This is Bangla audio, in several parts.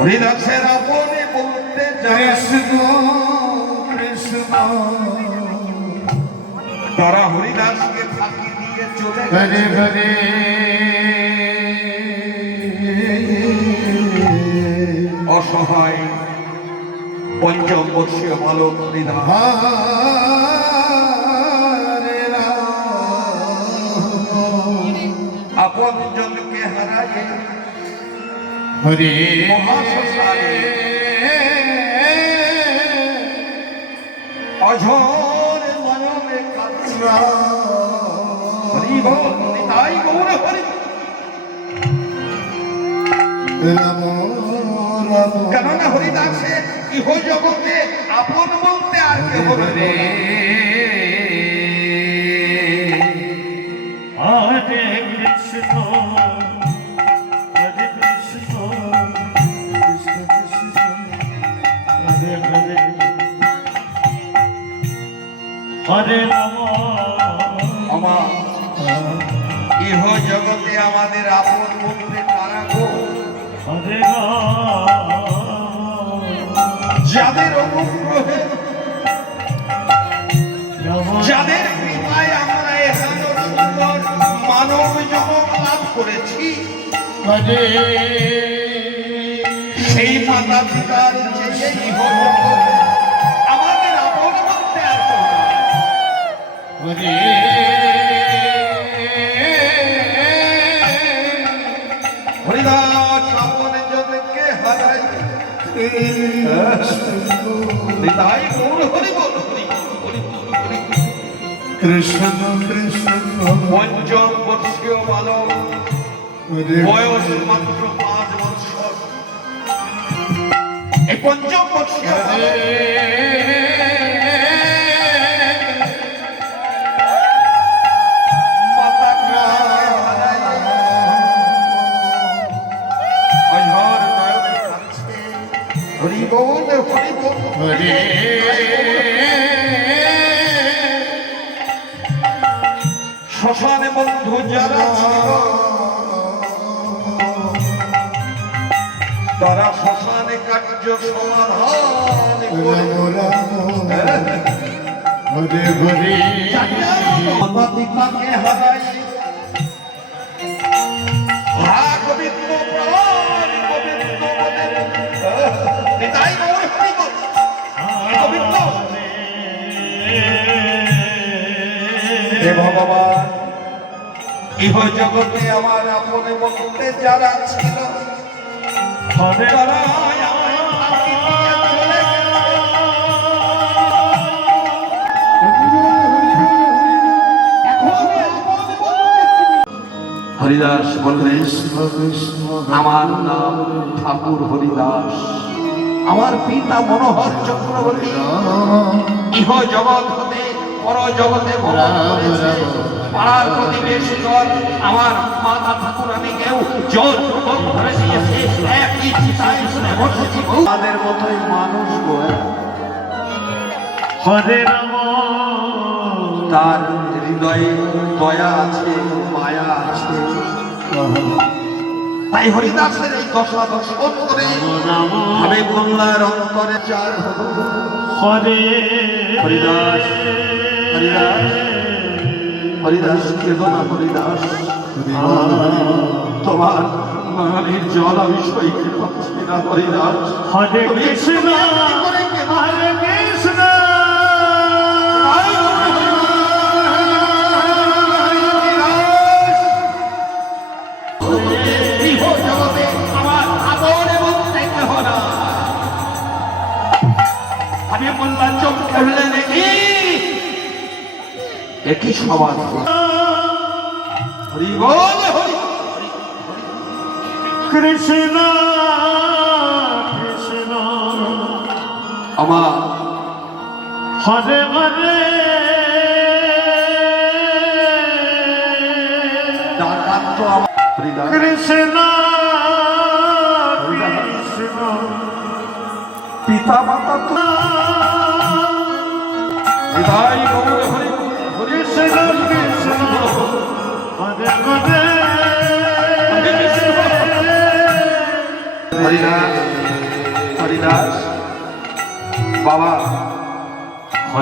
হরিদাসের আপনি বলতে কৃষ্ণ কৃষ্ণ, তারা হরিদাসকে ফাঁকি দিয়ে চলে হরে হরে অসহায় পঞ্চম বর্ষীয় বালক হরিদাস আপন জনকে হারায় হরে মহাশ্মশানে অঝোর নয়নে কাঁদছে। হরি বল নিতাই গৌর হরি। রাম রাম কেননা হরিদাসের ইহ জগতে আপন বলতে আর কেহ হরে হরে কৃষ্ণ হরে কৃষ্ণ কৃষ্ণ কৃষ্ণ হরে হরে হরে রাম আমার ইহ জগতে আমাদের আপন বলতে কারা গো? হরে রাম যাদের অনুগ্রহে যাদের কৃপায় আমরা এখানে সুন্দর মানব জন্ম লাভ করেছি, হরে সেই মাতা পিতার চেয়ে ইহ জগৎ আমাদের আপন বলতে আর কেউ না। হরে হরিদাস আপন জনকে হারাই নিতাই গৌর হরি বল হরি হরি হরি। কৃষ্ণ কৃষ্ণ পঞ্চম বর্ষীয় বালক, হরে বয়স মাত্র 5 বছর। এই পঞ্চম বর্ষীয় বালক মাতাকে হারায় অঝোর নয়নে কাঁদছে। হরি বল হরি বল। হরে শ্মশানে বন্ধু যারা ছিল, তারা শ্মশানে কার্য সমাধান করে। রাম রাম হরে হরে মাতা পিতাকে হারাই হা গোবিন্দ প্রাণ গোবিন্দ বলে নিতাই গৌর হরি বল। গোবিন্দ হে ভগবান, ইহ জগতে আমার আপনে বলতে যারা ছিল, হরে তারা আমায় ফাঁকি দিয়ে চলে গেল। হরিদাস বললেন, কৃষ্ণ আমার নাম ঠাকুর হরিদাস, আমার পিতা মনোহর চক্রবর্তী ইহ জগৎ হতে পর জগতে ভ্রমণ করেছে। পাড়ার প্রতিবেশীগণ আমার মাতা ঠাকুরানীকেও জোর পূর্বক ধরে দিয়েছে। একই চিতায় শুনে বসেছি। আমাদের মতোই মানুষ গো, হরে রাম তার হৃদয়ে দয়া আছে, মায়া আছে। তাই হরিদাসের এই দশা দর্শন করে রাম ভাবে কমলার অন্তরে চার হরে হরিদাস হরিদাস হরিদাস কেঁদো না হরিদাস, তোমার বাঙালির জল আমি সইতে পারছি না হরিদাস। হরে তুমি কৃষ্ণ কি করে কেঁদো? হরে কৃষ্ণ ইহ জগতে আমার আদরে বলতে কেহ না। আমি বললাম চোখ খুললে দেখি একই সবার হরি বল হরি। কৃষ্ণ কৃষ্ণ আমার হরে হরে ডাকাত তো আমার হরিদাস কৃষ্ণ কৃষ্ণ পিতা মাতা তো হৃদয় গৌর হরি হরি কৃষ্ণ কৃষ্ণ হরে হরে হরিদাস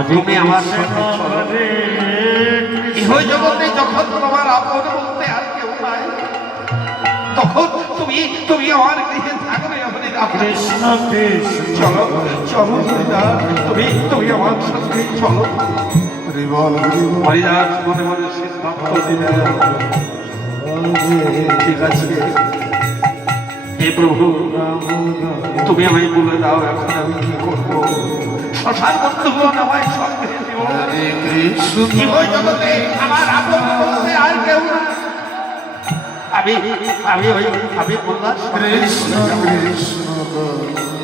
তুমি আমার সঙ্গে চলো। হরে ইহ জগতে যখন তোমার আপন বলতে আর কেউ নাই, তখন তুমি আমার গৃহে থাকবে হরিদাস। কৃষ্ণ কৃষ্ণ চলো চলো হরিদাস, তুমি আমার সঙ্গে চলো। হরি বল হরি বল হরিদাস মনে মনে সিদ্ধান্ত দিলেন, ঠিক আছে হে প্রভু, তুমি আমায় বলে দাও এখন আমি কি করবো। শ্মশান বন্ধুগণ আমায় সঙ্গে দিও। হরে কৃষ্ণ ইহ জগতে আমার আপন বলতে আর কেউ না। আমি বললাম কৃষ্ণ কৃষ্ণ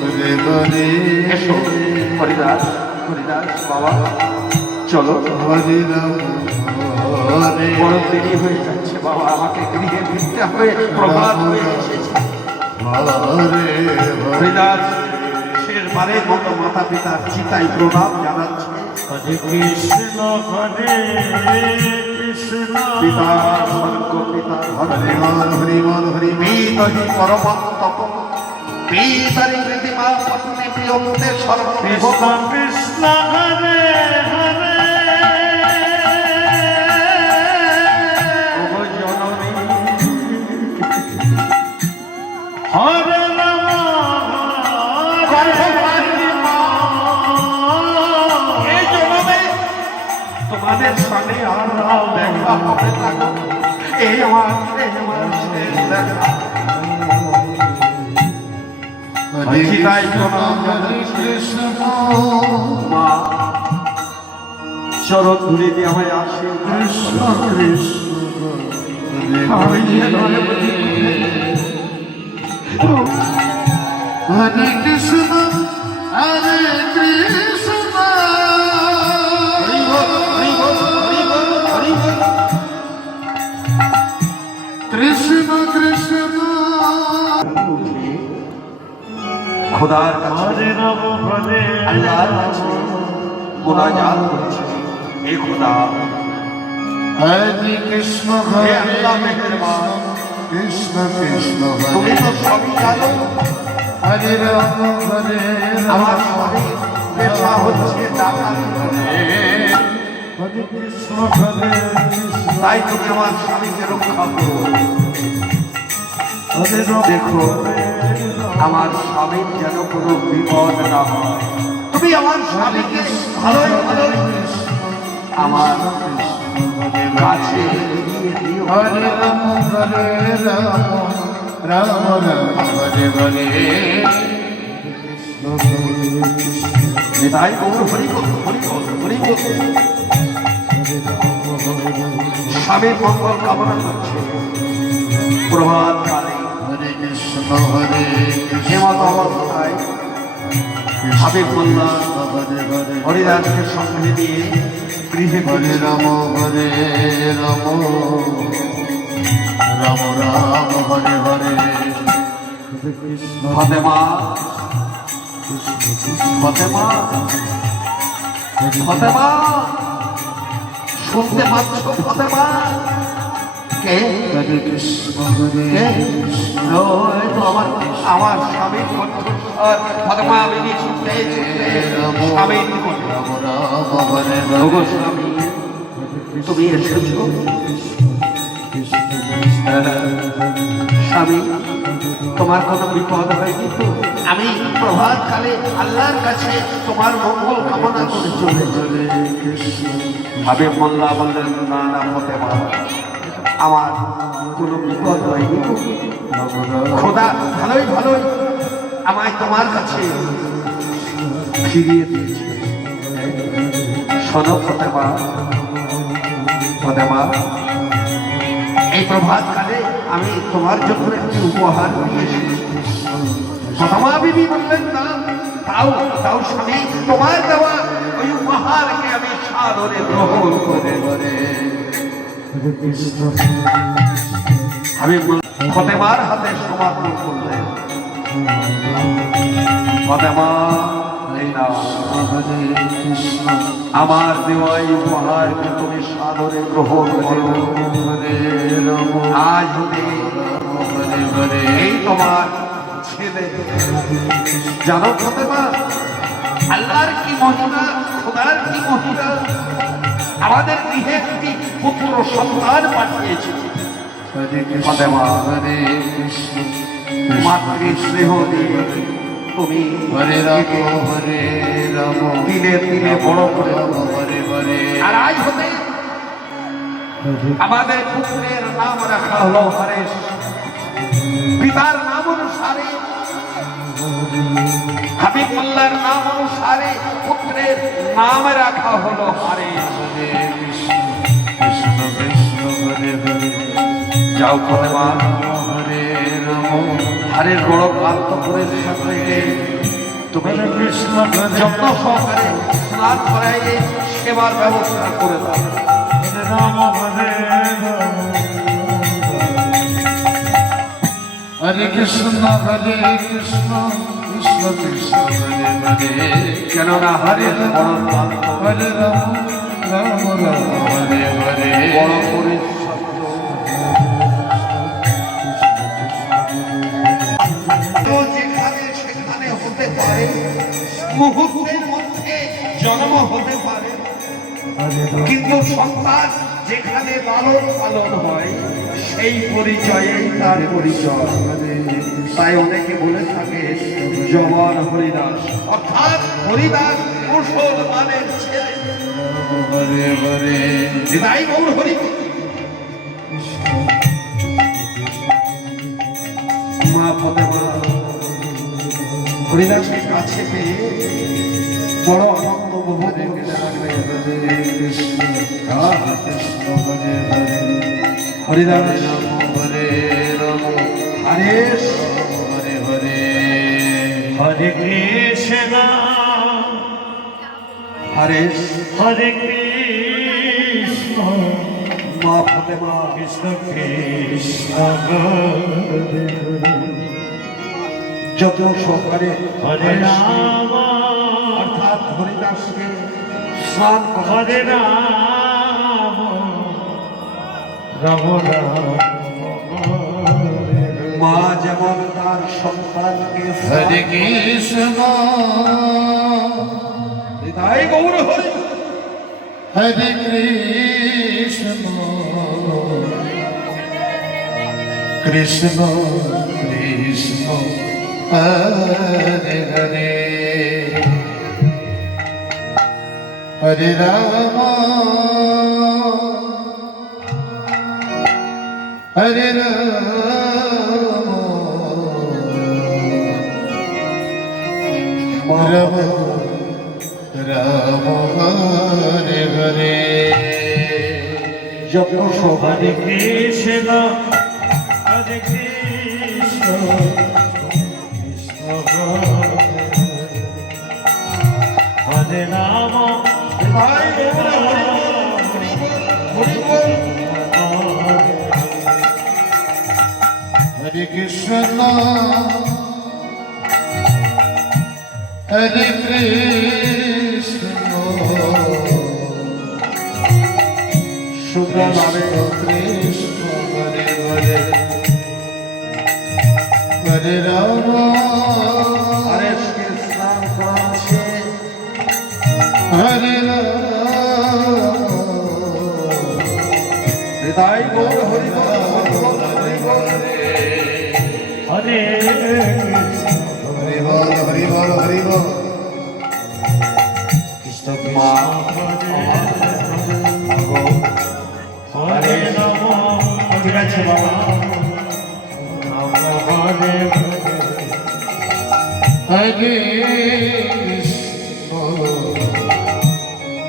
হরে হরে এসো হরিদাস, হরিদাস বাবা চলো। হরে রাম হরে বড় দেরি হয়ে যাচ্ছে বাবা, আমাকে গৃহে ফিরতে হবে, প্রভাত হয়ে এসেছে। হরে হরিদাস শেষবারের মতো মাতা পিতার চিতায় প্রণাম জানাচ্ছে। হরে কৃষ্ণ হরে কৃষ্ণ পিতা স্বর্গ পিতা হরি ধরে বল হরি বল হরি বল পিতহি পরমন্তপ পিতারি কৃতিমা পত্নী প্রিয়ন্তে সর্বদেব। কৃষ্ণ কৃষ্ণ হরে হরে ও জননী হরে রাম গর্ভধারিণী মা, এই জনমে তোমাদের সঙ্গে আর দেখা হবে না গো। এই আমার শেষ দেখা। হরে চিতায় কৃষ্ণ প্রণাম হরে জানাচ্ছি। কৃষ্ণ মা চরণ ধুলি দিয়ে আমায় আসে। কৃষ্ণ কৃষ্ণ আমি যেন হরে কৃষ্ণ হরে কৃষ্ণ হরি বল, হরি বল, হরি বল, হরি বল। কৃষ্ণ কৃষ্ণ খোদার কাছে হরে রাম হরে আল্লাহর কাছে মোনাজাত করেছি, হে খোদা হরে কৃষ্ণ হে হরে আল্লাহ মেহেরবান, কৃষ্ণ কৃষ্ণ তুমি হরে তো সবই জানো। হরে রাম হরে আমার রাম স্বামী পেশা হচ্ছে ডাকাতি। হরে কৃষ্ণ হরে কৃষ্ণ তাই তুমি আমার স্বামীকে রক্ষা করো। হরে রাম দেখো আমার স্বামীর যেন কোনো বিপদ না হয়। তুমি আমার স্বামীকে ভালোই ভালোই আমার কাছে এগিয়ে দিও। হরে রাম হরে রাম রাম রাম হরে হরে তাই গৌর হরি বল, হরি বল, হরি বল। স্বামীর মঙ্গল কামনা করছে প্রভাত কালে হরে কৃষ্ণ হরে কৃষ্ণ হেমত অবস্থায় হাবিব মোল্লা হরে হরে হরিদাসকে সঙ্গে নিয়ে গৃহে হরে ফিরেছে। রাম হরে রাম রাম রাম হরে হরে ফতেমা ফতেমা ফতেমা শুনতে পাচ্ছ ফতেমা? কে হরে কৃষ্ণ হরে কে? কৃষ্ণ ও, এই তো আমার স্বামীর কণ্ঠস্বর। ফতেমা আমি ছুটতে ছুটতে স্বামীর নিকটে। রাম রাম হরে ওগো হরে স্বামী, তুমি এসেছো? স্বামী, তোমার কোনো বিপদ হয়নি তো? আমি প্রভাত কালে আল্লাহর কাছে তোমার মঙ্গল কামনা করে চলেছি। হরে কৃষ্ণ হাবিব মোল্লা বললেন, না না ফতেমা, আমার কোনো বিপদ হয়নি তো? রাম রাম খোদা ভালোই ভালোই আমায় তোমার কাছে ফিরিয়ে দিয়েছে। শোনো ফতেমা, ফতেমা, এই প্রভাত কালে আমি তোমার জন্য একটি উপহার নিয়ে এসেছি। ফতেমা বিবি বললেন, না তাও তাও স্বামী, তোমার দেওয়া ওই উপহারকে আমি সাদরে গ্রহণ করে আমি ফতেমার হাতে সমর্পণ করলেন। ফতেমা, এই নাও হরে কৃষ্ণ আমার দেওয়া এই উপহারকে তুমি সাদরে গ্রহণ করো। হরে রাম আজ হতে হরে হরে এই তোমার ছেলে। জানো ফতেমা, আল্লাহর কি মহিমা, খোদার কি মহিমা। আমাদের গৃহে একটি পুত্র সন্তান পাঠিয়েছে। হরে কৃষ্ণ ফাতেমা, হরে কৃষ্ণ মাতৃ স্নেহ দিয়ে তুমি হরে রাম হরে রাম দিলে দিলে বড় করে রাম হরে হরে আর আজ হতে আমাদের পুত্রের নাম রাখা হলো হরেশ। পিতার নাম অনুসারে, হাবিব মোল্লার নাম অনুসারে পুত্রের নাম রাখা হলো হরেশ। হরে কৃষ্ণ কৃষ্ণ কৃষ্ণ হরে হরে যাও ফাতেমা, হরে রাম হরের বড় কান্তপুরের সাথে তুমি হরে কৃষ্ণ হরে যত্ন সহকারে স্নান করাইয়ে সেবার ব্যবস্থা করে দাও। রাম হরে রাম হরে কৃষ্ণ কৃষ্ণ কৃষ্ণ হরে হরে কেননা হরের বড় কান্ত, হরে রাম রাম রাম হরে হরে বড় পরিশ্রম। তো যেখানে সেখানে হতে পারে, মুহূর্তের মধ্যে জন্ম হতে পারে, কিন্তু সন্তান যেখানে লালন পালন হয় সেই পরিচয়েই তার পরিচয়। তাই অনেকে বলে থাকে জবান হরিদাস, অর্থাৎ হরিদাস মুসলমানের ছেলে। হরে হরে তাই গৌর হরি মা ফাতেমা হরিদাসের কাছে পেয়ে বড় আনন্দ উপভোগ করতে লাগলেন। হরে কৃষ্ণ কৃষ্ণ হরে হরে হরিদাস রাম হরে রাম হরেশ হরে হরে হরে কৃষ্ণ হরেশ হরে কৃষ্ণ মা ফাতেমা কৃষ্ণ কৃষ্ণ হরে যত সহকারে হরে রাম অর্থাৎ হরিদাসকে স্নান করা হরে রাম রাম রাম মা যেমন তার সন্তানকে হরে কৃষ্ণ তাই গৌর হরি হরে কৃষ্ণ কৃষ্ণ কৃষ্ণ হরে হরে হরে রাম হরে রাম রাম রাম হরে হরে যত সহকারে হরে কৃষ্ণ হরে কৃষ্ণ কৃষ্ণ হরে রাম তাই গৌর হরি হরি বল হরে কৃষ্ণ হরে কৃষ্ণ শুক্র নামে কৃষ্ণ হরে হরে হরে রাম হরেশকে স্নান করাচ্ছে। হরে রাম তাই গৌর হরি বল হরি বল হরে কৃষ্ণ হরি বল হরি বল হরি বল কৃষ্ণ মা হরে রাম ঠিক আছে বাবা। হরে হরে কৃষ্ণ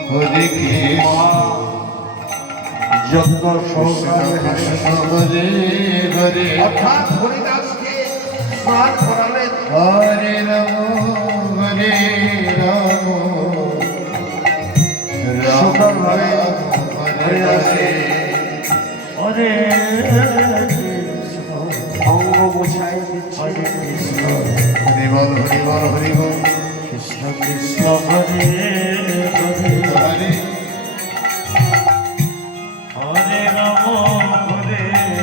হরে কৃষ্ণ যত সহকারে কৃষ্ণ হরে হরে অর্থাৎ হরিদাসকে স্নান করালেন। হরে রাম হরে রাম সুন্দর ভাবে হরিদাসে হরে কৃষ্ণ অঙ্গ বোঝাই দিচ্ছে। হরে কৃষ্ণ হরি বল হরি বল হরি বল কৃষ্ণ কৃষ্ণ হরে হরে হরে হরে রাম হরে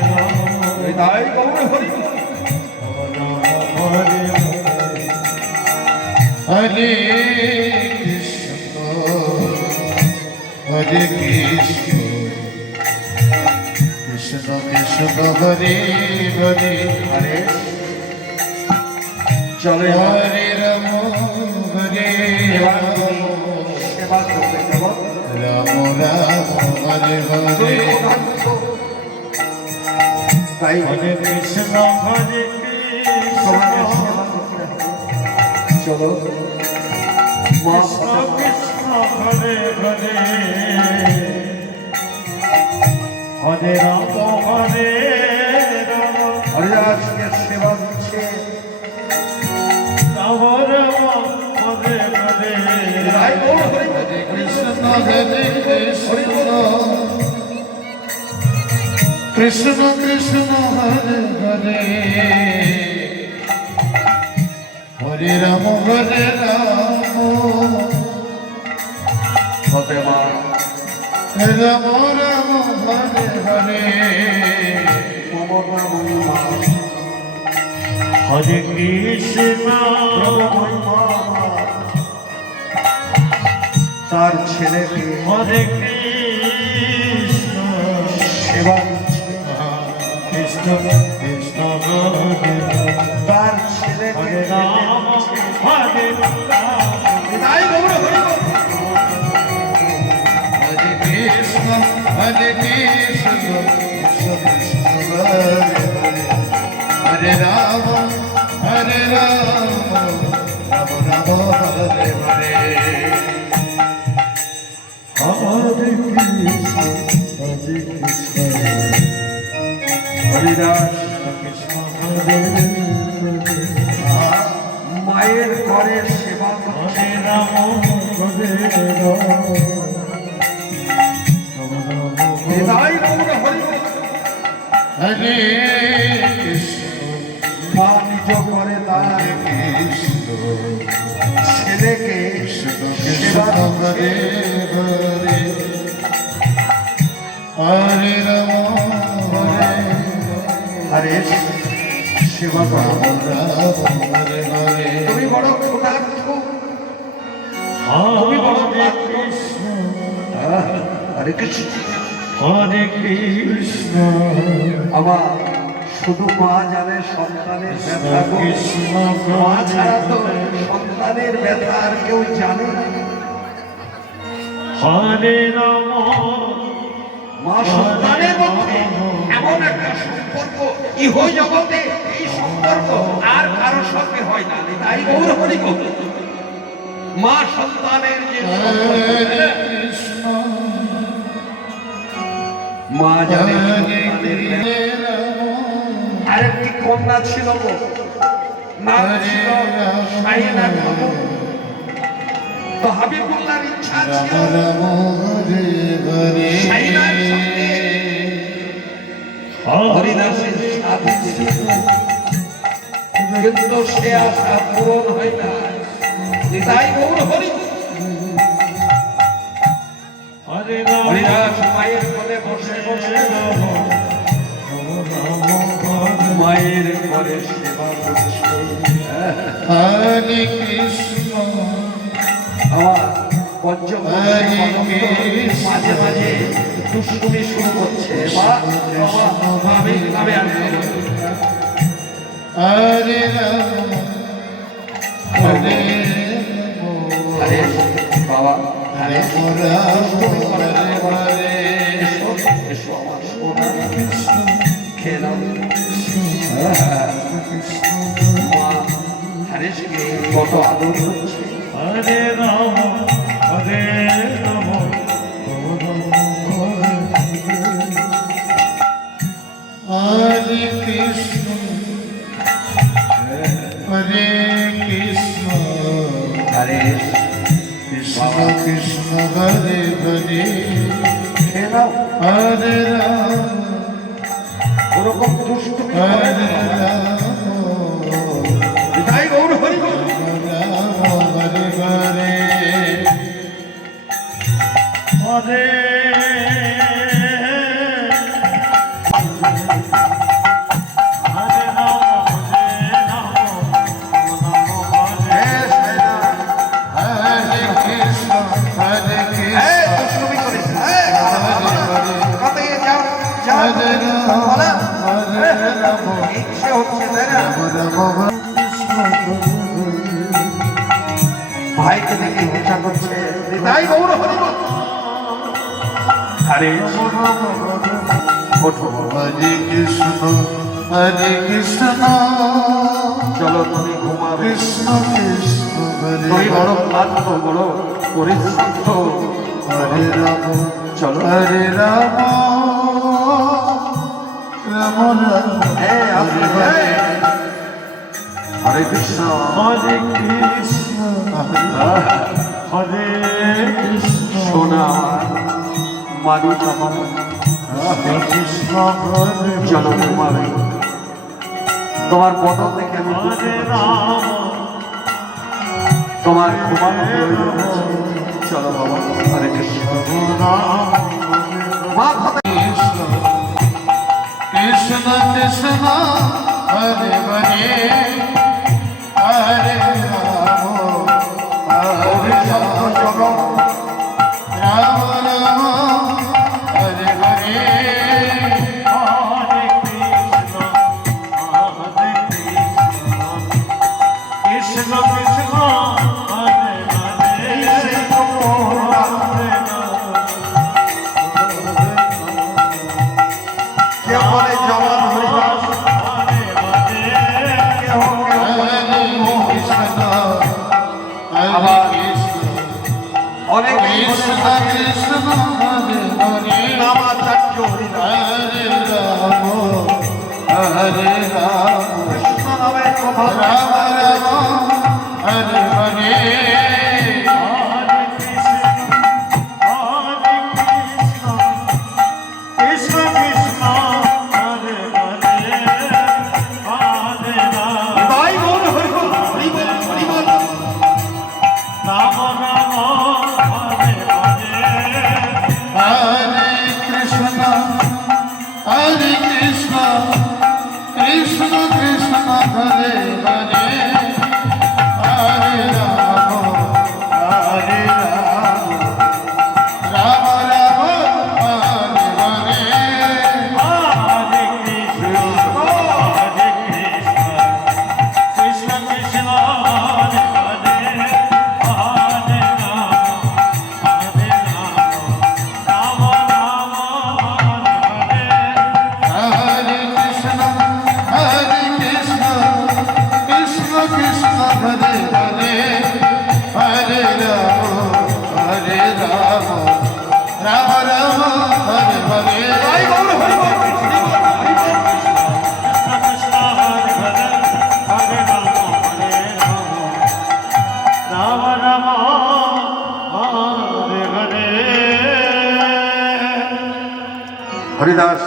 রাম তাই গৌর হরি বল হরে হরে হরে হরে কৃষ্ণ হরে কৃষ্ণ কৃষ্ণ কৃষ্ণ হরে হরে হরে চলে হরে রাম হরে রাম সেবা করতে যাব রাম রাম হরে হরে তাই হরে কৃষ্ণ হরে তোমাকে কৃষ্ণ সেবা করতে হবে। চলো মা কৃষ্ণ কৃষ্ণ হরে হরে হরে রাম হরে রাম হরিদাসকে সেবা দিচ্ছে রাম রাম হরে হরে তাই গৌর হরি হরে কৃষ্ণ হরে কৃষ্ণ কৃষ্ণ কৃষ্ণ হরে হরে হরে রাম হবে মা রাম রাম হরে হরে মমতা মহিমা হরে কৃষ্ণ মহিমা তার ছেলেকে হরে কৃষ্ণ সেবা দিচ্ছে কৃষ্ণ কৃষ্ণ হরে তার ছেলেকে হরে রাম হরে রাম তাই গৌর হরি হরে কৃষ্ণ হরে কৃষ্ণ কৃষ্ণ কৃষ্ণ হরে হরে হরে রাম হরে রাম রাম রাম হরে হরে হরে কৃষ্ণ হরে কৃষ্ণ হরিদাস কৃষ্ণ হরে হরে মায়ের ঘরে সেবা করছে হরে রাম হরে রাম তাই গৌর হরি হরে কৃষ্ণ মা নিজ ঘরে তার কৃষ্ণ ছেলেকে কৃষ্ণ সেবা কৃষ্ণ হরে হরে হরে রাম হরে হরে সেবা করো রাম রাম হরে হরে তুমি বড় ক্ষুধার্ত হরে কৃষ্ণ হরে কৃষ্ণ হরে কৃষ্ণ আমার শুধু মা জানে সন্তানের ব্যথা গো। কৃষ্ণ মা ছাড়া তো সন্তানের ব্যথা আর কেউ জানে না। হরে রাম মা সন্তানের মধ্যে এমন একটা সম্পর্ক ইহ জগতে এই সম্পর্ক আর কারোর সঙ্গে হয় না তাই গৌর হরি গো। মা সন্তানের যে সম্পর্ক, হরে কৃষ্ণ মা জানে হরে সন্তানের ব্যথা। রাম আরেকটি কন্যা ছিল গো, নাম ছিল শাহিনা খাবো। তো হাবিবুল্লাহর ইচ্ছা রাম ছিল রাম হরে হরে শাহিনার সঙ্গে হরিদাসের সাথে ছিল। কিন্তু সে আশা পূরণ হয় না তাই গৌর হরি হরে রাম হরিদাস মায়ের কোলে বসে বসে মায়ের ঘরে সেবা করছে। হরে কৃষ্ণ আমার পঞ্চমী মাঝে মাঝে দুষ্টুমি শুরু করছে বা আমি আমি হরে রাম হরে আরে বাবা হরে রাম হরে হরে এসো এসো আমার সোনা খেয়ে নাও। মা হারেশকে কত আদর করছে। হরে রাম হরে রাম হরে কৃষ্ণ হরে কৃষ্ণ আরে কৃষ্ণ কৃষ্ণ হরে হরে খেয়ে নাও হরে রাম ওরকম দুষ্টুমি করে হরে না। রাম তাই গৌর হরি বল। রাম হরে হরে হরে হরে রাম হরে রাম রাম হরে রাম ইচ্ছে হচ্ছে তাই না? রাম রাম ভাইকে দেখে হিংসা করছে, তাই গৌর হরি বল। আরে ওঠো, হরে কৃষ্ণ চলো তুমি ঘুমাবে। কৃষ্ণ কৃষ্ণ হরে তুমি বড় ক্লান্ত, বড় পরিশ্রান্ত, হরে রাম চলো। হরে রাম রাম রাম হ্যাঁ, আসলে হ্যাঁ। হরে কৃষ্ণ, হরে কৃষ্ণ হরে কৃষ্ণ সোনা মারি চাপান, কৃষ্ণ হরে চলো ঘুমাবে। তোমার বদন দেখে আমি বুঝতে হরে পারছি রাম তোমার ঘুমানো প্রয়োজন আছে। চলো বাবা, হরে কৃষ্ণ। রাম মা কথা কৃষ্ণ কৃষ্ণ কৃষ্ণ হরে হরে হরে রাম হরে অভিশপ্ত রাম জগৎ রাম রাম হরে হরে হরে কৃষ্ণ কৃষ্ণ কৃষ্ণ হরে হরে কেউ বলে জবান হরিদাস, কেউ হরে কৃষ্ণ হরে কৃষ্ণ অনেকেই বলে কৃষ্ণ কৃষ্ণ হরে হরে নামাচার্য হরিদাস। হরে রাম কৃষ্ণ নামে কথা রাম রাম হরে হরে কৃষ্ণ কৃষ্ণ হরে হরে হরে রাম ভাই গৌর হরি বল, হরি বল, হরি বল। রাম রাম হরে হরে হরে কৃষ্ণ কৃষ্ণ কৃষ্ণ কৃষ্ণ হরে হরে হরে রাম হরে রাম রাম রাম হরে হরে হরে কৃষ্ণ হরে কৃষ্ণ কৃষ্ণ কৃষ্ণ হরে হরে হরে রাম হরে রাম রাম রাম হরে হরে হরে কৃষ্ণ কৃষ্ণ কৃষ্ণ হরে হরে হরে রাম রাম রাম হরে হরে ভাই গৌর হরি বল, হরি বল, হরি বল। কৃষ্ণ হরে হরে হরে রাম রাম রাম হরে হরে হরিদাস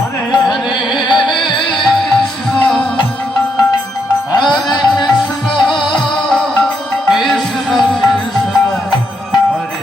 হরে হরে কৃষ্ণ কৃষ্ণ কৃষ্ণ কৃষ্ণ হরে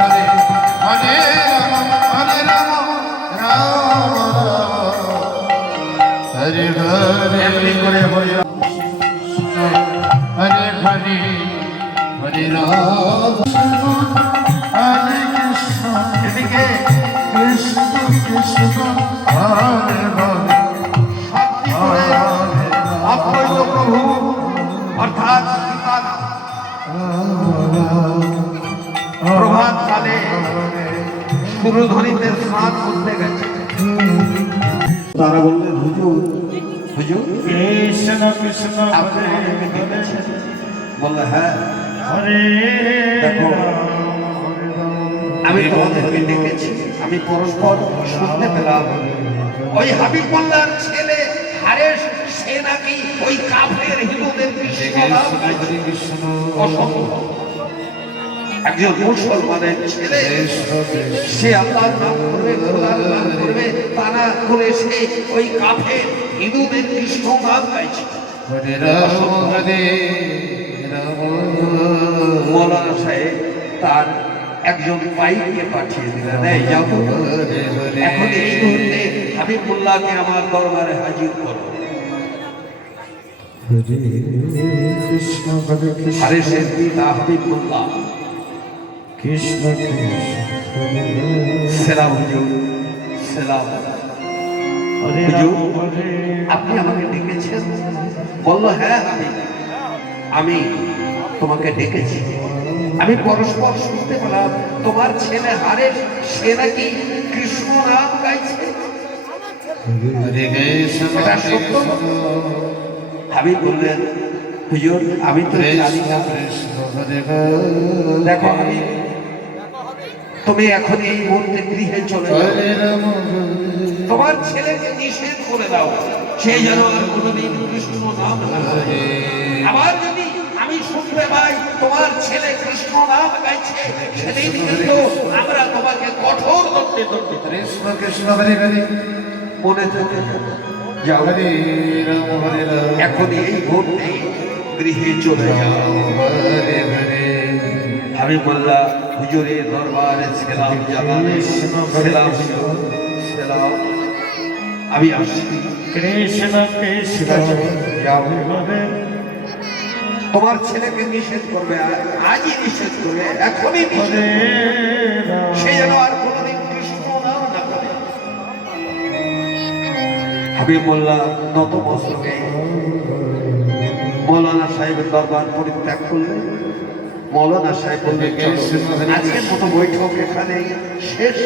হরে হরে রাম হরে রাম রাম রাম হরে হরে এমনি করে হরি হরে হরে হরে রাম হরে কৃষ্ণ এদিকে কৃষ্ণ কৃষ্ণ হরে হরে শান্তি করে অদ্বৈত প্রভু অর্থাৎ সীতানাথ প্রভাত কালে সুরধরিতে স্নান করতে গেছে। তারা বললেন হুজুর, হুজুর কৃষ্ণ কৃষ্ণ আপনি হরে আমাদেরকে হরে ডেকেছেন? বললে হ্যাঁ, হরে দেখো আমি তোমাদেরকে ডেকেছি। আমি পরস্পর শুনতে পেলাম ওই হাবিব মোল্লার ছেলে হারেস সে নাকি ওই কাফের হিন্দুদের কৃষ্ণ হরে নাম কৃষ্ণ গাইছে। হরে কৃষ্ণ অসম্ভব। একজন মুসলমানের ছেলে কৃষ্ণ কৃষ্ণ সে আল্লাহর নাম করবে, খোদার নাম করবে, তা না করে সে ওই কাফের হিন্দুদের কৃষ্ণ নাম গাইছে। হরে রাম হরে রাম মৌলানা সাহেব তার একজন পাইককে পাঠিয়ে দিলেন, এই যাও তো, হরে হরে এখন এই মুহূর্তে হাবিবুল্লাহকে আমার দরবারে হাজির করো। হরে কৃষ্ণ হরে কৃষ্ণ হারেসের পিতা হাবিবুল্লাহ কৃষ্ণ কৃষ্ণ সেলাম হুজুর, সেলাম। হরে হুজুর, রাম হরে আপনি আমাকে ডেকেছেন? বলল, হ্যাঁ হাবিব, আমি তোমাকে ডেকেছি। আমি পরস্পর শুনতে পেলাম তোমার ছেলে হারেস সে নাকি কৃষ্ণ নাম গাইছে। হরে কৃষ্ণ এটা সত্য? হাবিব বললেন, হুজুর আমি তো জানি না। কৃষ্ণ হরে রাম দেখো আমি, তুমি এখন এই মুহূর্তে গৃহে চলে যাও, হরে রাম তোমার ছেলেকে নিষেধ করে দাও, সেই যেন আর কোনোদিন কৃষ্ণ নাম না করে। আবার যদি আমি শুনতে পাই তোমার ছেলে কৃষ্ণ নাম গাইছে, সেদিন কিন্তু আমরা তোমাকে কঠোর দণ্ডে দণ্ডিত করব। কৃষ্ণ কৃষ্ণ হরে হরে মনে থাকে যাও, হরে রাম হরে রাম এখন এই মুহূর্তে গৃহে চলে যাও। হরে হরে আমি বললাম, হুজুরের দরবারে সেলাম জানালে, সেলাম সেলাম, আমি আসছি। কৃষ্ণ কৃষ্ণ যাও, হরে তোমার ছেলেকে নিষেধ করবে, আজই নিষেধ করবে, এখনই নিষেধ হরে করবে। রাম সে যেন আর কোনোদিন কৃষ্ণ নাম না করে। হাবিবুল্লাহ নত মস্তকে মৌলানা সাহেবের দরবার পরিত্যাগ করলেন। মৌলানা সাহেব বললেন, চলো, আজকের মতো বৈঠক এখানে শেষ,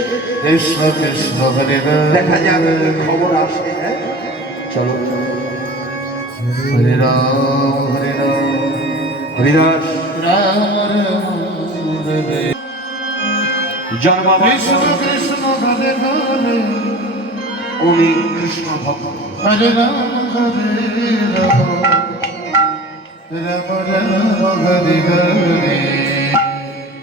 কৃষ্ণ কৃষ্ণ হরে রাম দেখা যাক কি খবর আসে। হ্যাঁ চলো। হরে রাম হরে রাম হরিদাস রাম রাম হরে জন্মাবার কৃষ্ণ পর কৃষ্ণ হরে হরে উনি কৃষ্ণ ভক্ত। হরে রাম হরে রাম রাম রাম হরে হরে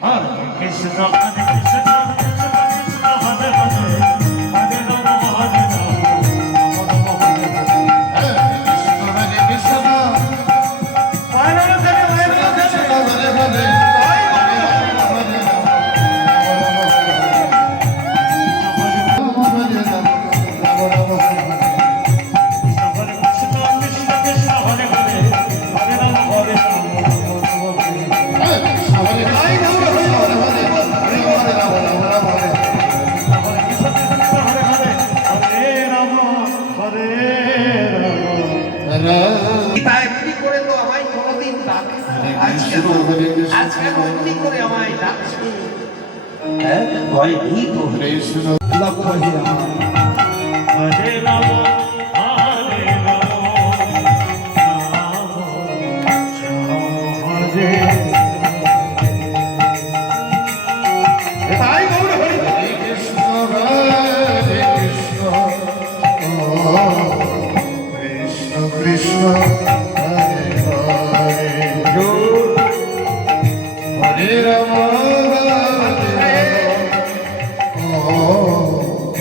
হরে কৃষ্ণ হরে কৃষ্ণ কৃষ্ণ কৃষ্ণ হরে হরে হরে রাম হরে রাম রাম রাম হরে হরে কৃষ্ণ হরে কৃষ্ণ হরে হরে কৃষ্ণ হরে হরে পিতা এমনি করে তো আমায় কোনোদিন ডাকে না। আজকে এমনি করে আমায় ডাকছে। হ্যাঁ, ভয় নেই তো। কৃষ্ণ লক্ষ্য হীরা। হরে রাম হরে রাম রাম হরে তাই গৌর হরি। কৃষ্ণ হরে কৃষ্ণ কৃষ্ণ কৃষ্ণ হরে হরে হরে রাম হরে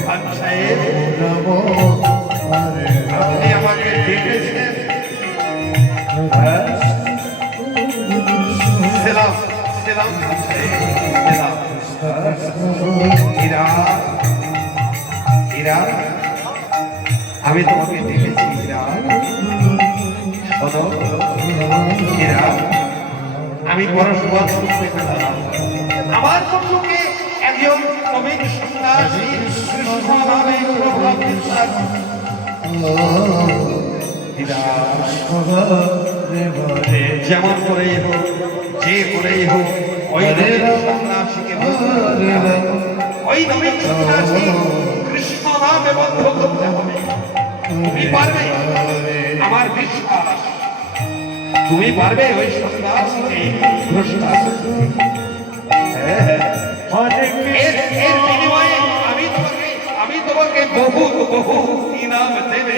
খান সাহেব, রাম হরে আপনি আমাকে ডেকেছেন। হ্যাঁ? সেলাম, সেলাম খান সাহেব, সেলাম। হীরা, হীরা, আমি তোমাকে ডেকেছি হীরা। শোনো, হীরা, আমি পরস্পর শুনতে পেলাম আমার সম্মুখে একজন নবীন সন্ন্যাসী কৃষ্ণ নামে প্রভাব বিস্তার। হীরা, যেমন করেই হোক, যে করেই হোক, ওই নবীন সন্ন্যাসীকে বলতে হবে। ওই নবীন সন্ন্যাসী কৃষ্ণ নামে বন্ধ করতে হবে। তুমি পারবে, আমার বিশ্বাস তুমি পারবে ওই সন্ন্যাসীকে ভ্রষ্টাচার করতে। হ্যাঁ, হ্যাঁ। হরে এর কৃষ্ণ এর বিনিময়ে আমি তোমাকে বহু বহু ইনাম দেবে।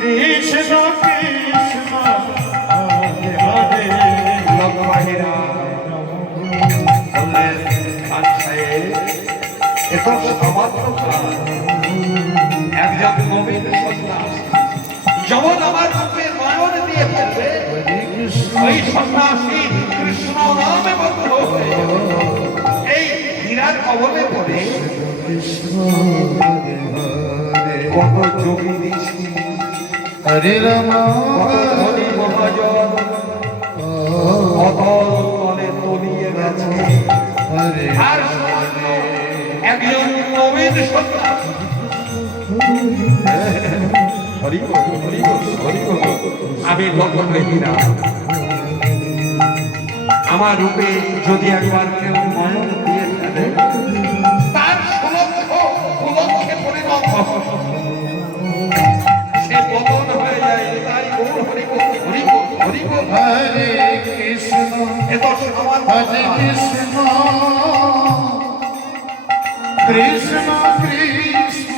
কৃষ্ণ কৃষ্ণ হরে হরে লক্ষ্মীরা বললেন খান সাহেব এ তো সামান্য কাজ। একজন নবীন সন্ন্যাস যখন আমার রূপে নয়ন দিয়ে ফেলবে ওই সন্ন্যাসী কৃষ্ণ নামে বন্ধ হয়ে এই হীরার কবলে পড়ে কত যোগী ঋষি হরে রাম কত ধনী মহাজন অতল তলে তলিয়ে গেছে। হরে আর সামান্য একজন নবীন সন্ন্যাস হরি বল, হরি বল, হরি বল। আমি লক্ষ্মীরা আমার রূপে যদি একবার কেউ নয়ন দিয়ে ফেলে তার সুলক্ষ পরিণত হয়। সে পতন হয়ে যায়। তাই গৌর হরি বল, হরি বল, হরি বল। হরে কৃষ্ণ এ তো সামান্য হরে কাজ। কৃষ্ণ কৃষ্ণ কৃষ্ণ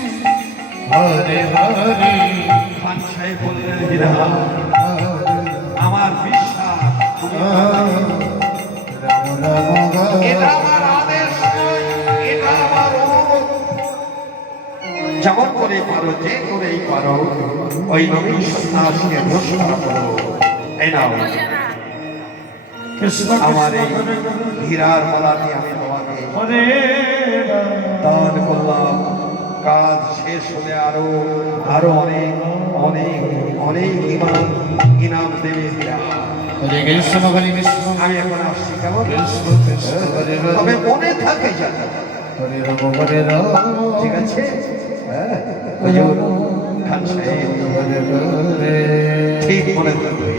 হরে হরে খান সাহেব বললেন হীরা আমার বিশ্বাস এটা আমার আদেশ নয়, এটা আমার অনুরোধ। যেমন করে পারো যে করেই পারো ওই নবীন সন্ন্যাসীকে ঘোষণা করো। এই নাও কৃষ্ণ আমার এই কৃষ্ণ হীরার মালাটি আমি তোমাকে হরে দান করলাম। কাজ শেষ হলে আরো আরো অনেক অনেক অনেক ইনাম দেবে হীরা। হরে কৃষ্ণ হরে কৃষ্ণ আমি এখন আসছি কেমন? কৃষ্ণ কৃষ্ণ হরে হরে তবে মনে থাকে যেন। হরে রাম হরে রাম ঠিক আছে? হ্যাঁ, হুজুর খান সাহেব হরে হরে ঠিক মনে থাকবে।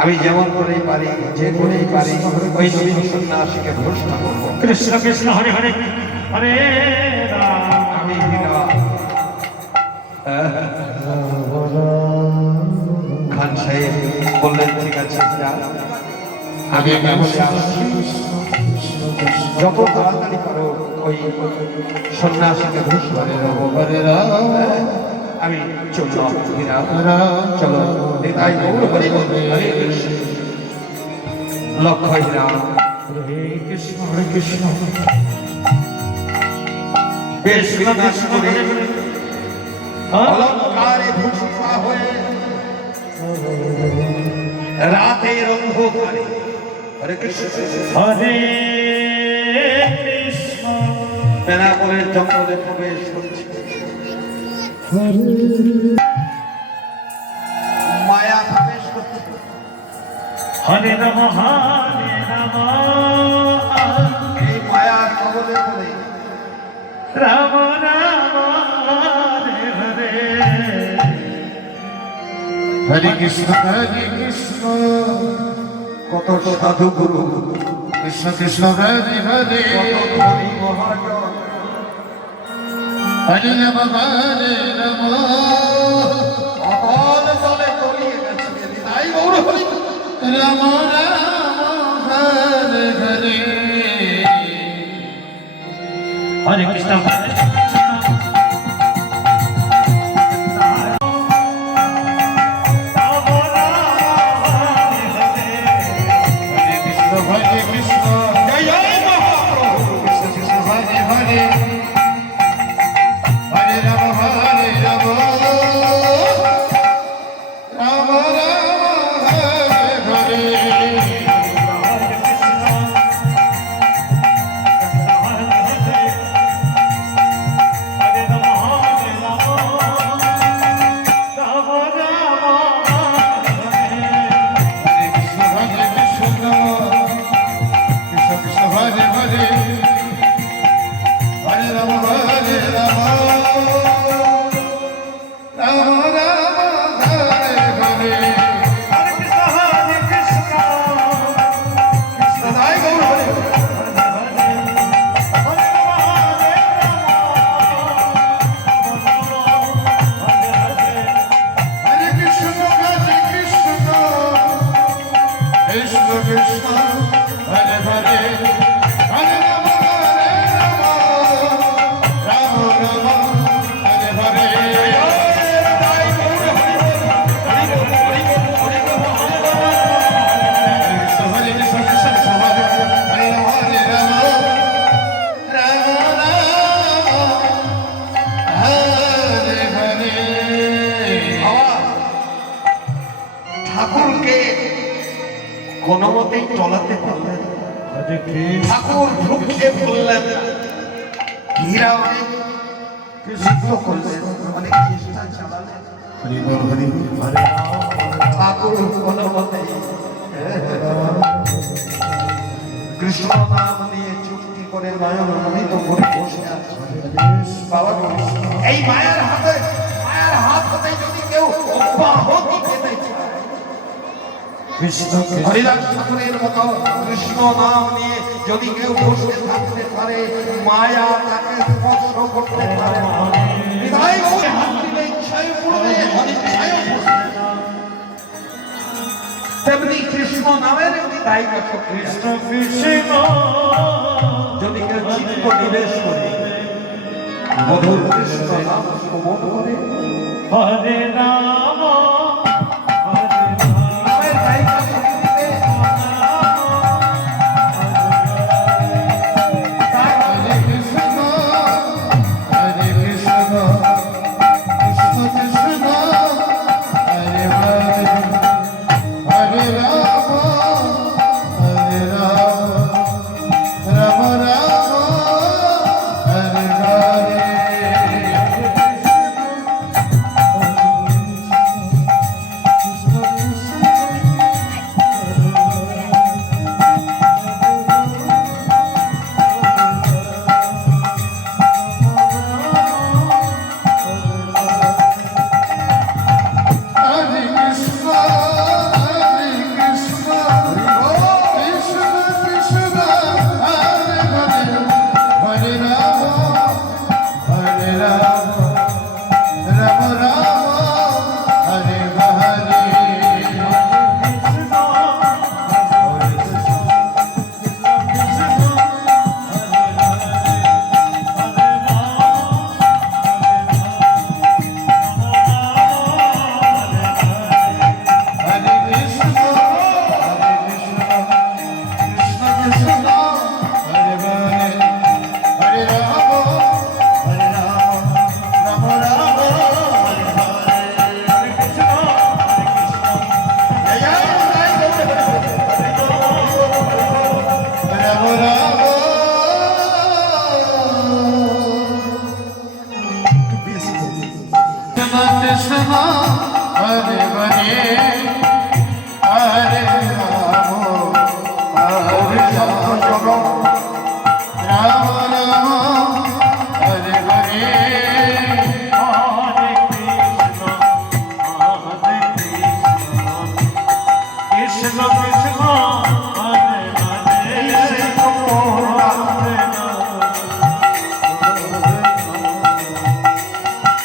আমি যেমন করেই পারি যে করেই পারি ওই নবীন সন্ন্যাসীকে ঘোষণা করবো। কৃষ্ণ কৃষ্ণ হরে হরে হরে রাম আমি হীরা খান সাহেব বললেন ঠিক আছে হীরা, আমি বলে আসছি। যত তাড়াতাড়ি পারো ওই সন্ন্যাসীকে ঘোষণা করবো। হরে রাম আমি চললাম হীরা, রাম চলো তাই গৌর হরি বল, হরে কৃষ্ণ। লক্ষ্য হীরা হরে কৃষ্ণ হরে কৃষ্ণ বেশ কৃষ্ণ বিন্যাস কৃষ্ণ করে হরে হরে হ্যাঁ? অলঙ্কারে ভূষিত হয়ে রাতের অন্ধকারে হরে কৃষ্ণ হরে কৃষ্ণ বেনাপোলের জঙ্গলে প্রবেশ করছে। মায়া প্রবেশ করছে। হরে রাম হরে রাম এই মায়ার কবলে পড়ে রাম রাম হরে হরে হরে কৃষ্ণ হরে কৃষ্ণ কত সাধু গুরু কৃষ্ণ কৃষ্ণ হরে হরে কত ধনী মহাজন হরে রাম হরে রাম অতল তলে তলিয়ে গেছে। তাই গৌর হরি বল। রাম রাম হরে হরে হরে কৃষ্ণ হরে কৃষ্ণ হরে কৃষ্ণ হরে কৃষ্ণ জয় জয় মহাপ্রভু। কৃষ্ণ কৃষ্ণ হরে হরে হরে রাম হরে রাম রাম রাম হরে হরে চলাতে পারলেন না। হরে কৃষ্ণ ঠাকুর ভ্রুক্ষেপ করলেন না। হীরা অনেক সিদ্ধ করলেন, অনেক চেষ্টা চালালেন। হরি বল হরি বল। হরে রাম ঠাকুর কোনো মতে কৃষ্ণ নাম নিয়ে চুক্তি করে নয়ন মোহিত করে বসে আছে। বাবা গো, এই মায়ের হাত হতে যদি কেউ অব্যাহতি পেতে চায়, কৃষ্ণ হরিদাস ঠাকুরের মতো কৃষ্ণ নাম নিয়ে যদি কেউ বসে থাকতে পারে, মায়া তাকে স্পর্শ করতে পারে না। বিধায় বাবু হাত দিলে ইচ্ছায় পড়বে, অনিচ্ছায় পড়বে। তেমনি কৃষ্ণ নামের একটি দায়িত্ব আছে। কৃষ্ণ কৃষ্ণ যদি কেউ চিত্ত নিবেশ করে মধুর কৃষ্ণ নাম শ্রবণ করে, হরে রাম হরে নামের দায়িত্ব শক্তিতে তার হরে কৃষ্ণ হরে কৃষ্ণ কৃষ্ণ কৃষ্ণ হরে হরে হরে রাম হরে রাম রাম রাম হরে হরে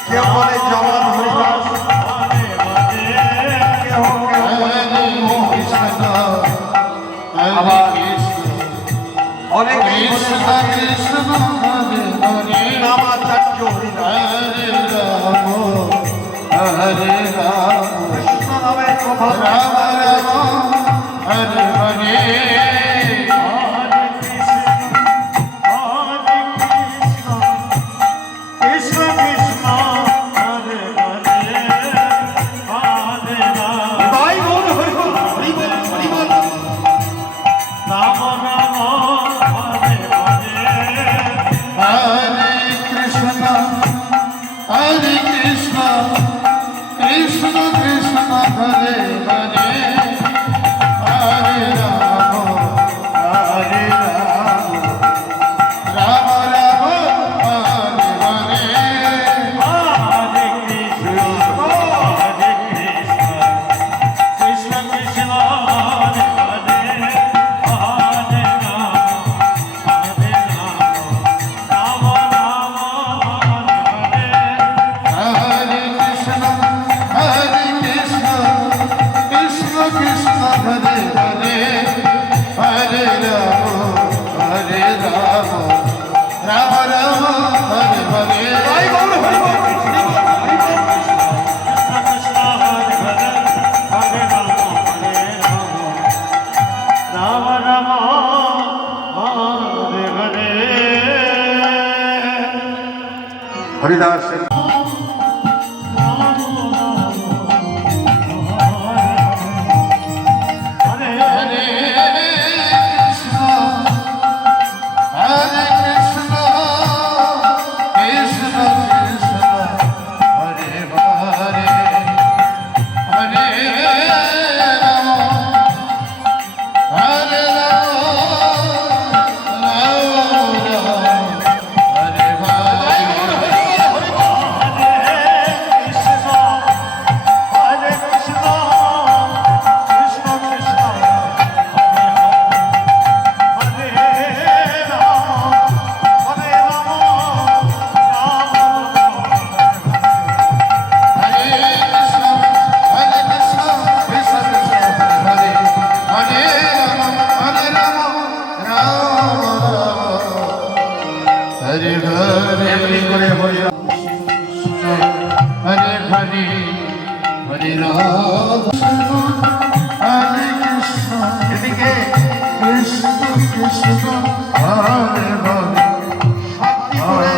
কেউ বলে জবান হরিদাস, কেউ অনেকেই বলে নামাচার্য হরিদাস। হরে রাম কৃষ্ণ নামের কথা রাম রাম হরে হরে তাই বল হরিবল হরিবল হরিবল। হরে কৃষ্ণ কৃষ্ণ কৃষ্ণ হরে হরে হরে রাম রাম রাম হরে হরে হরে কৃষ্ণ কৃষ্ণ কৃষ্ণ হরে হরে হরে রাম রাম রাম হরে হরে তাই বল হরিবল হরিবল হরিবল। রাম রাম হরে হরে হরিদাস হরে কৃষ্ণ হরে হরে শান্তিপুরে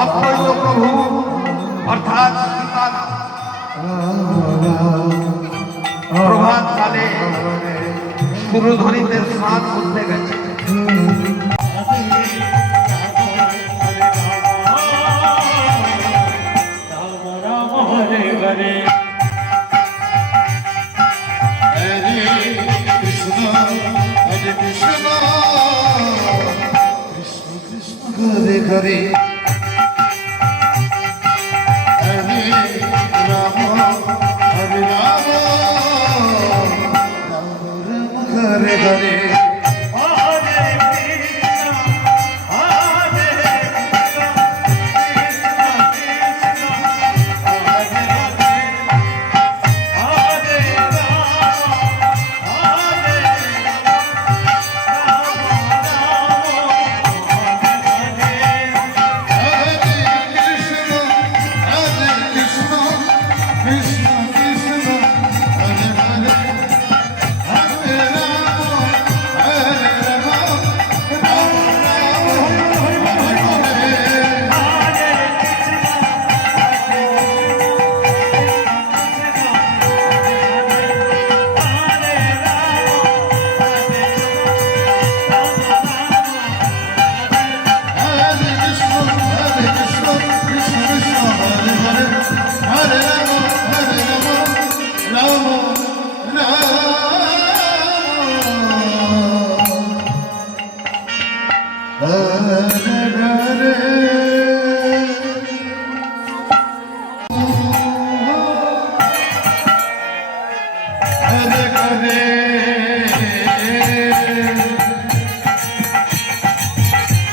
অদ্বৈত প্রভু অর্থাৎ সীতানাথ প্রভাত কালে সুরধরিতে স্নান করতে গেছে। রাম হরে হরে কৃষ্ণ হরে কৃষ্ণ কৃষ্ণ কৃষ্ণ হরে হরে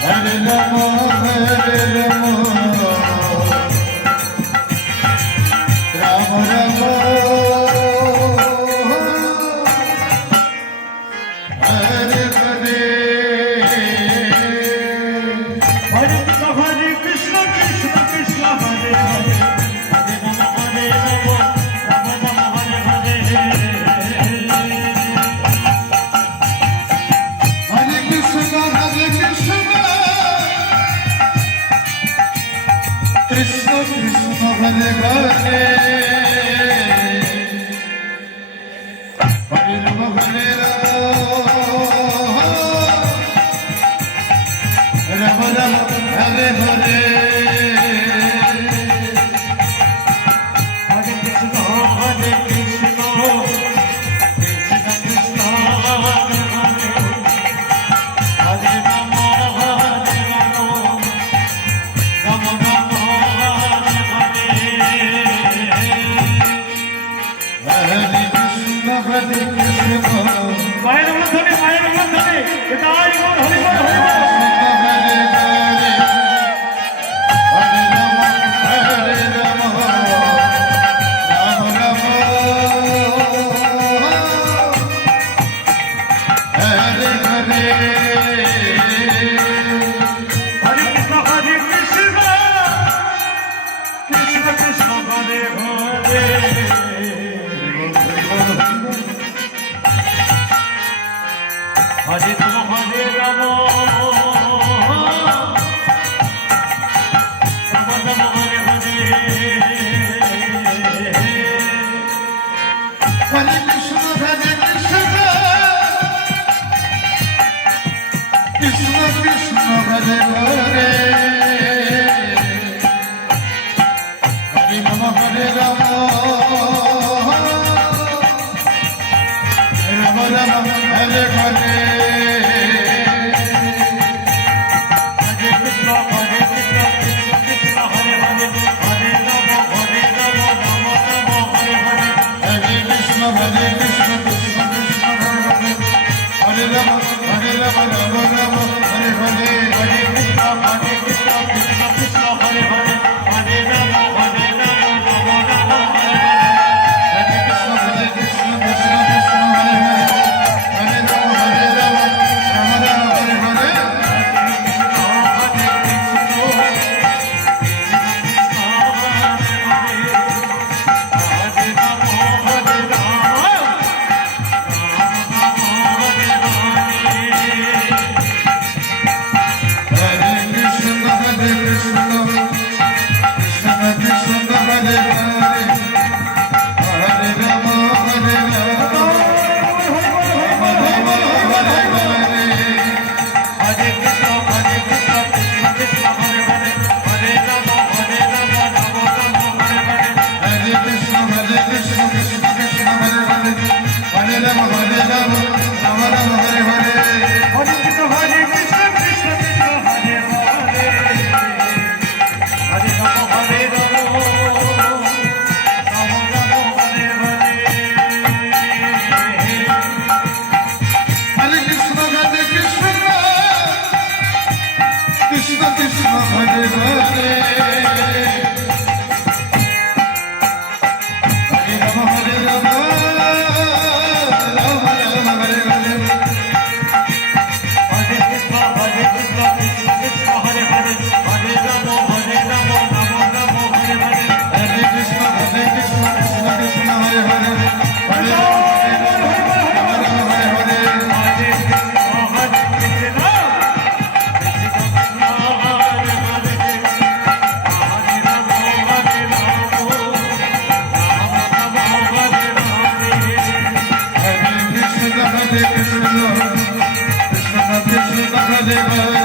হরে রাম হরে রাম রাম রাম হরে হরে হরে কৃষ্ণ হরে কৃষ্ণ কৃষ্ণ কৃষ্ণ হরে হরে হরে রাম হরে রাম মায়ের মধ্যে এটাই মোর হরি বল হরি বল হরে কৃষ্ণ কৃষ্ণ কৃষ্ণ হরে হরে হরে রাম হরে রাম রাম রাম হরে হরে হরে কৃষ্ণ হরে কৃষ্ণ কৃষ্ণ কৃষ্ণ হরে হরে হরে রাম হরে রাম রাম রাম হরে হরে হরে কৃষ্ণ কৃষ্ণ কৃষ্ণ হরে হরে হরে রাম হরে রাম রাম রাম হরে হরে হরে কৃষ্ণ কৃষ্ণ কৃষ্ণ হরে হরে হরে রাম রাম রাম হরে হরে হরে কৃষ্ণ কৃষ্ণ কৃষ্ণ হরে হরে হরে রাম রাম রাম রাম হরে Hare Krishna Krishna Krishna Hare Hare Hare Rama Rama Rama Hare Hare Hare Krishna Krishna Krishna Hare Hare Hare Rama Hare Hare Hare Krishna Krishna Hare Hare Hare Rama Hare Rama Rama Rama Hare Hare Hare Krishna Krishna Krishna Hare Hare